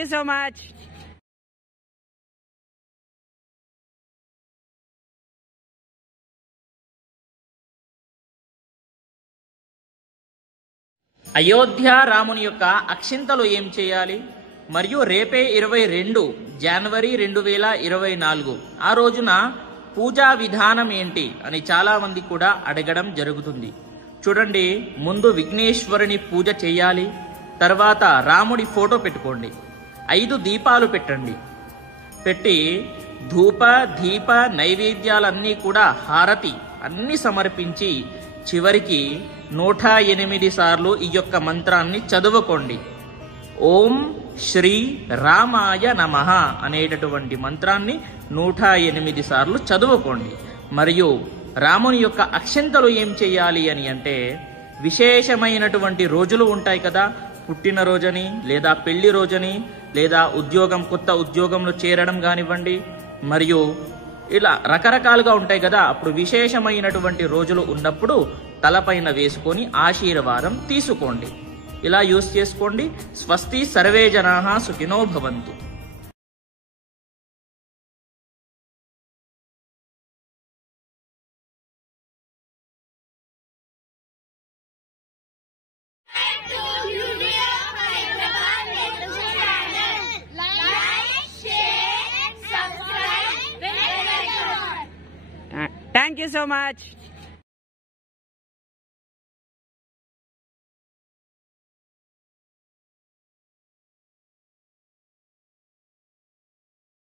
you so much. Ayodhya రాముని యొక్క అక్షింతలు ఏం చేయాలి, మరియు రేపే 22 జనవరి 2024 ఆ రోజున పూజా విధానం ఏంటి అని చాలా మంది కూడా అడగడం జరుగుతుంది. చూడండి, ముందు విఘ్నేశ్వరుని పూజ చేయాలి. తర్వాత రాముడి ఫోటో పెట్టుకోండి, 5 దీపాలు పెట్టండి. పెట్టి ధూప దీప నైవేద్యాలన్నీ కూడా హారతి అన్ని సమర్పించి చివరికి 108 సార్లు ఈ యొక్క మంత్రాన్ని చదువుకోండి. ఓం శ్రీ రామాయ నమః అనేటటువంటి మంత్రాన్ని 108 సార్లు చదువుకోండి. మరియు రాముని యొక్క అక్షంతలు ఏం చేయాలి అని అంటే, విశేషమైనటువంటి రోజులు ఉంటాయి కదా, పుట్టినరోజని లేదా పెళ్లి రోజని లేదా కొత్త ఉద్యోగంలో చేరడం కానివ్వండి, మరియు ఇలా రకరకాలుగా ఉంటాయి కదా. అప్పుడు విశేషమైనటువంటి రోజులు ఉన్నప్పుడు తలపైన వేసుకొని ఆశీర్వాదం తీసుకోండి. ఇలా యూస్ చేసుకోండి. స్వస్తి సర్వే జనాః సుఖినో భవంతు. Thank you so much.